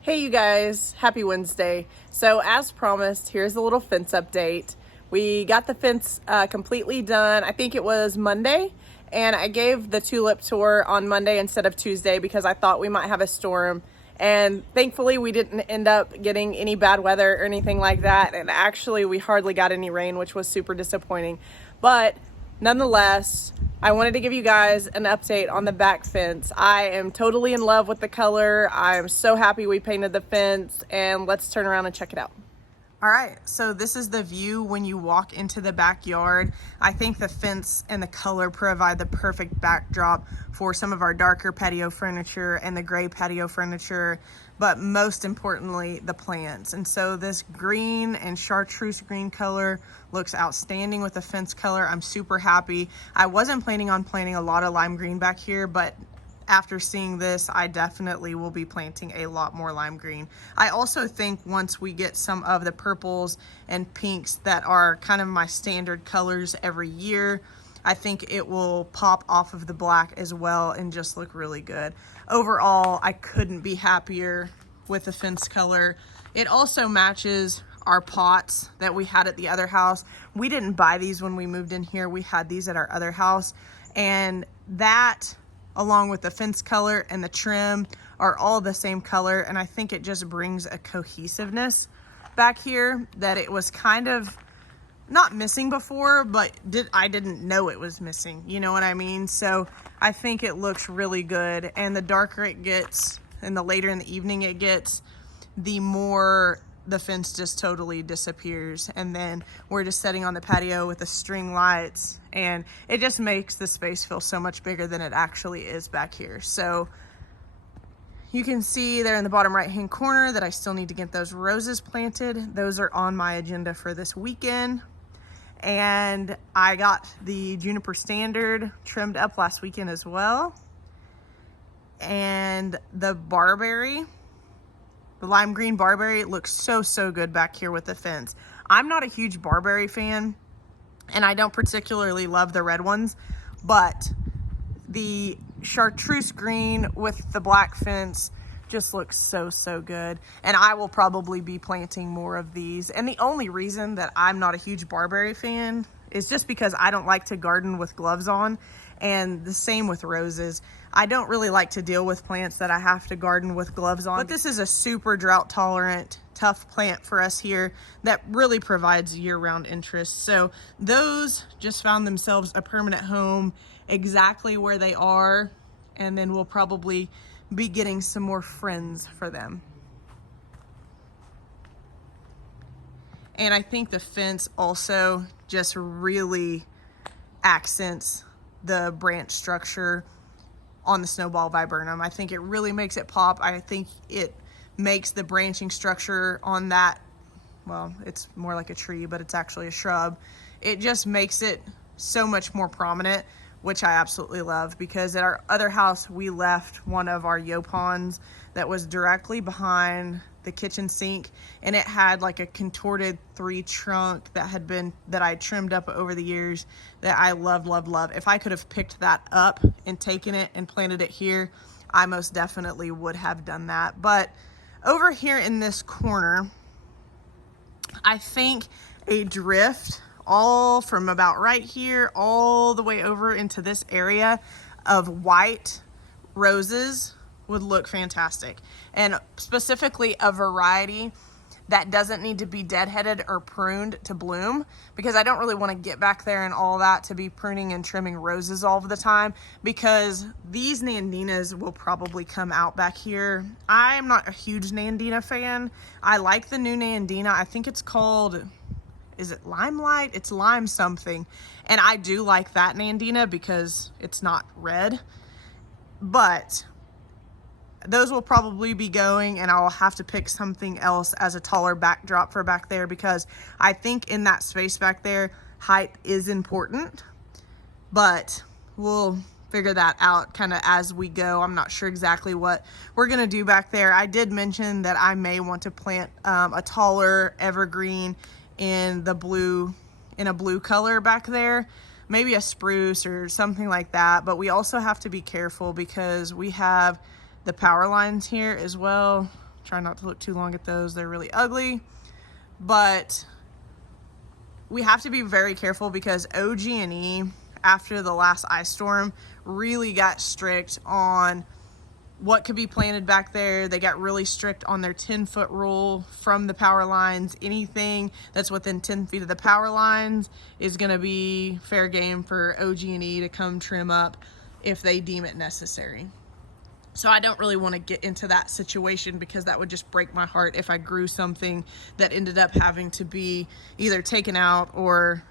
Hey you guys, happy Wednesday. So as promised, here's a little fence update. We got the fence completely done. I think it was Monday, and I gave the tulip tour on Monday instead of Tuesday because I thought we might have a storm. And thankfully we didn't end up getting any bad weather or anything like that. And actually we hardly got any rain, which was super disappointing. But nonetheless, I wanted to give you guys an update on the back fence. I am totally in love with the color. I'm so happy we painted the fence, and let's turn around and check it out. All right, so this is the view when you walk into the backyard. I think the fence and the color provide the perfect backdrop for some of our darker patio furniture and the gray patio furniture, but most importantly, the plants. And so this green and chartreuse green color looks outstanding with the fence color. I'm super happy. I wasn't planning on planting a lot of lime green back here, but after seeing this, I definitely will be planting a lot more lime green. I also think once we get some of the purples and pinks that are kind of my standard colors every year, I think it will pop off of the black as well and just look really good. Overall, I couldn't be happier with the fence color. It also matches our pots that we had at the other house. We didn't buy these when we moved in here. We had these at our other house, and that, along with the fence color and the trim, are all the same color. And I think it just brings a cohesiveness back here that it was kind of not missing before, but I didn't know it was missing. You know what I mean? So I think it looks really good. And the darker it gets and the later in the evening it gets, the more the fence just totally disappears, and then we're just sitting on the patio with the string lights, and it just makes the space feel so much bigger than it actually is back here. So you can see there in the bottom right hand corner that I still need to get those roses planted. Those are on my agenda for this weekend. And I got the juniper standard trimmed up last weekend as well, and the barberry, the lime green barberry, looks so good back here with the fence. I'm not a huge barberry fan, and I don't particularly love the red ones, but the chartreuse green with the black fence just looks so good. And I will probably be planting more of these. And the only reason that I'm not a huge barberry fan is just because I don't like to garden with gloves on. And the same with roses. I don't really like to deal with plants that I have to garden with gloves on. But this is a super drought tolerant, tough plant for us here that really provides year-round interest. So those just found themselves a permanent home exactly where they are. And then we'll probably be getting some more friends for them. And I think the fence also just really accents the branch structure on the snowball viburnum. I think it really makes it pop. I think it makes the branching structure on that, well, it's more like a tree, but it's actually a shrub. It just makes it so much more prominent, which I absolutely love, because at our other house, we left one of our yopons that was directly behind the kitchen sink, and it had like a contorted 3 trunk that I trimmed up over the years that I love. If I could have picked that up and taken it and planted it here, I most definitely would have done that. But over here in this corner, I think a drift all from about right here all the way over into this area of white roses would look fantastic. And specifically a variety that doesn't need to be deadheaded or pruned to bloom, because I don't really want to get back there and all that to be pruning and trimming roses all of the time, because these Nandinas will probably come out back here. I'm not a huge Nandina fan. I like the new Nandina. I think it's called, is it Limelight? It's lime something. And I do like that Nandina because it's not red. But those will probably be going, and I'll have to pick something else as a taller backdrop for back there, because I think in that space back there, height is important. But we'll figure that out kind of as we go. I'm not sure exactly what we're going to do back there. I did mention that I may want to plant a taller evergreen in a blue color back there, maybe a spruce or something like that. But we also have to be careful because we have the power lines here as well. I'm Try not to look too long at those. They're really ugly. But we have to be very careful because OG&E, after the last ice storm, really got strict on what could be planted back there. They got really strict on their 10-foot rule from the power lines. Anything that's within 10 feet of the power lines is going to be fair game for OG&E to come trim up if they deem it necessary. So I don't really want to get into that situation because that would just break my heart if I grew something that ended up having to be either taken out or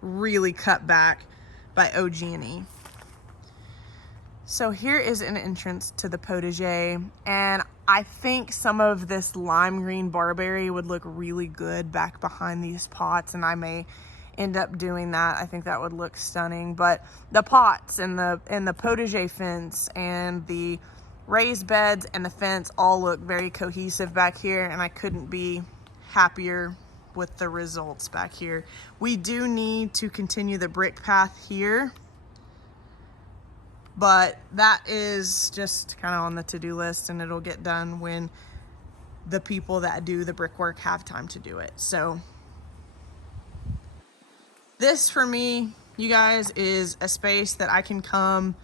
really cut back by OG&E. So here is an entrance to the potager, and I think some of this lime green barberry would look really good back behind these pots, and I may end up doing that. I think that would look stunning. But the pots and the potager fence and the raised beds and the fence all look very cohesive back here, and I couldn't be happier with the results back here. We do need to continue the brick path here, but that is just kind of on the to-do list, and it'll get done when the people that do the brickwork have time to do it. So this for me, you guys, is a space that I can come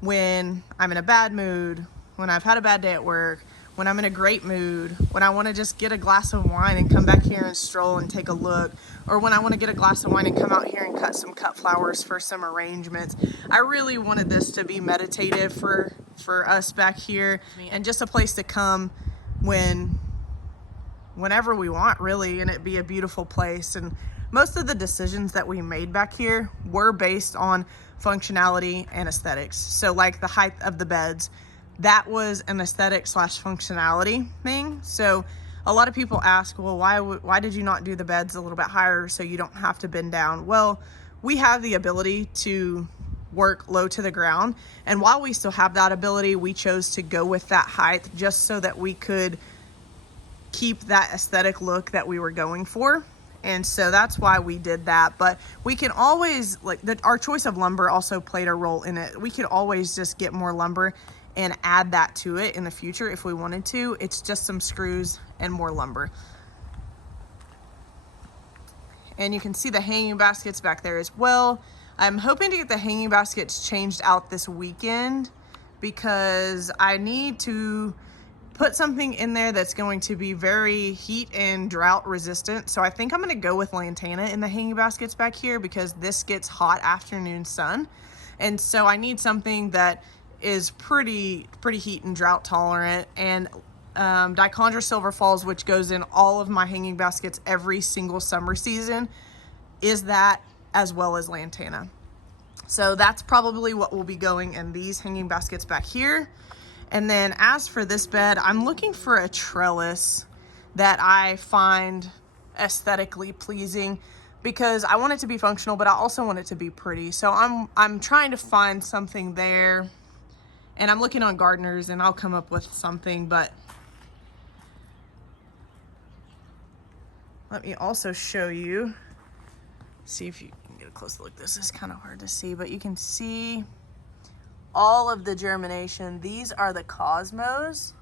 when I'm in a bad mood, when I've had a bad day at work, when I'm in a great mood, when I want to just get a glass of wine and come back here and stroll and take a look, or when I want to get a glass of wine and come out here and cut some cut flowers for some arrangements. I really wanted this to be meditative for us back here, and just a place to come whenever we want, really, and it be a beautiful place. And most of the decisions that we made back here were based on functionality and aesthetics. So like the height of the beds, that was an aesthetic / functionality thing. So a lot of people ask, well, why did you not do the beds a little bit higher so you don't have to bend down? Well, we have the ability to work low to the ground, and while we still have that ability, we chose to go with that height just so that we could keep that aesthetic look that we were going for. And so that's why we did that. But we can always, our choice of lumber also played a role in it. We could always just get more lumber and add that to it in the future if we wanted to. It's just some screws and more lumber. And you can see the hanging baskets back there as well. I'm hoping to get the hanging baskets changed out this weekend because I need to put something in there that's going to be very heat and drought resistant. So I think I'm going to go with lantana in the hanging baskets back here because this gets hot afternoon sun. And so I need something that is pretty heat and drought tolerant. And Dichondra Silver Falls, which goes in all of my hanging baskets every single summer season, is that, as well as lantana. So that's probably what will be going in these hanging baskets back here. And then as for this bed, I'm looking for a trellis that I find aesthetically pleasing because I want it to be functional, but I also want it to be pretty. So I'm trying to find something there, and I'm looking on Gardeners, and I'll come up with something. But let me also show you, see if you can get a close look. This is kind of hard to see, but you can see all of the germination. These are the Cosmos,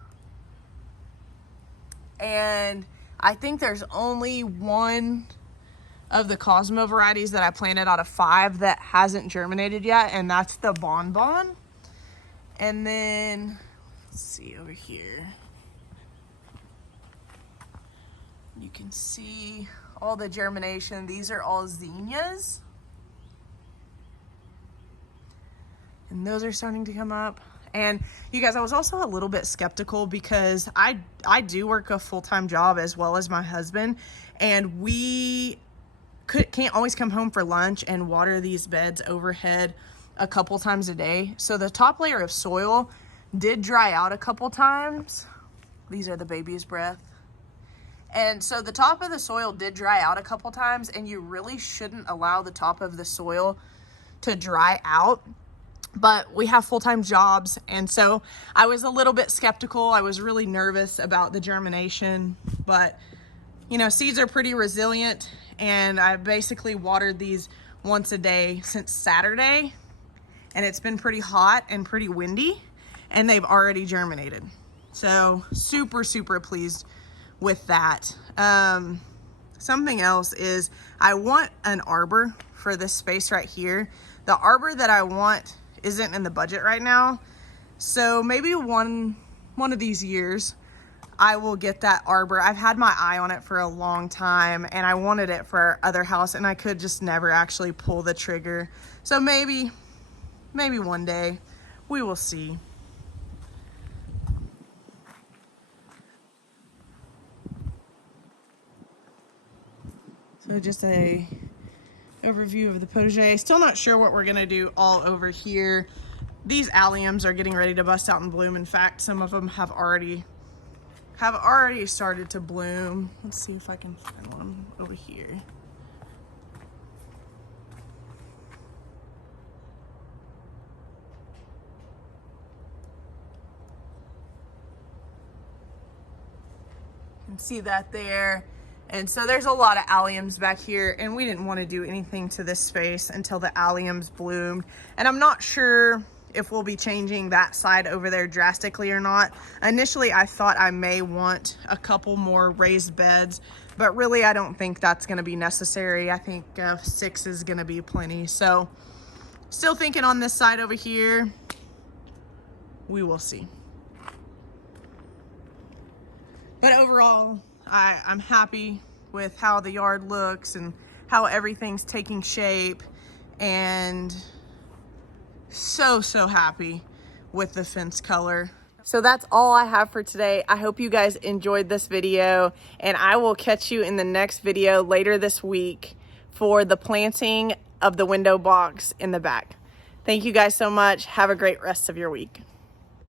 and I think there's only one of the Cosmo varieties that I planted out of 5 that hasn't germinated yet, and that's the Bonbon. And then let's see over here, you can see all the germination. These are all zinnias, and those are starting to come up. And you guys, I was also a little bit skeptical because I do work a full-time job as well as my husband, and we can't always come home for lunch and water these beds overhead a couple times a day. So the top layer of soil did dry out a couple times. These are the baby's breath. And so the top of the soil did dry out a couple times, and you really shouldn't allow the top of the soil to dry out. But we have full-time jobs, and so I was a little bit skeptical. I was really nervous about the germination, but you know, seeds are pretty resilient, and I basically watered these once a day since Saturday, and it's been pretty hot and pretty windy, and they've already germinated. So super, super pleased with that. Something else is I want an arbor for this space right here. The arbor that I want isn't in the budget right now. So maybe one of these years I will get that arbor. I've had my eye on it for a long time and I wanted it for our other house and I could just never actually pull the trigger. So maybe one day, we will see. So just a overview of the potager. Still not sure what we're gonna do all over here. These alliums are getting ready to bust out and bloom. In fact, some of them have already started to bloom. Let's see if I can find one over here. You can see that there. And so there's a lot of alliums back here, and we didn't want to do anything to this space until the alliums bloomed. And I'm not sure if we'll be changing that side over there drastically or not. Initially, I thought I may want a couple more raised beds, but really I don't think that's going to be necessary. I think 6 is going to be plenty. So still thinking on this side over here. We will see. But overall, I'm happy with how the yard looks and how everything's taking shape, and so happy with the fence color. So that's all I have for today. I hope you guys enjoyed this video, and I will catch you in the next video later this week for the planting of the window box in the back. Thank you guys so much. Have a great rest of your week.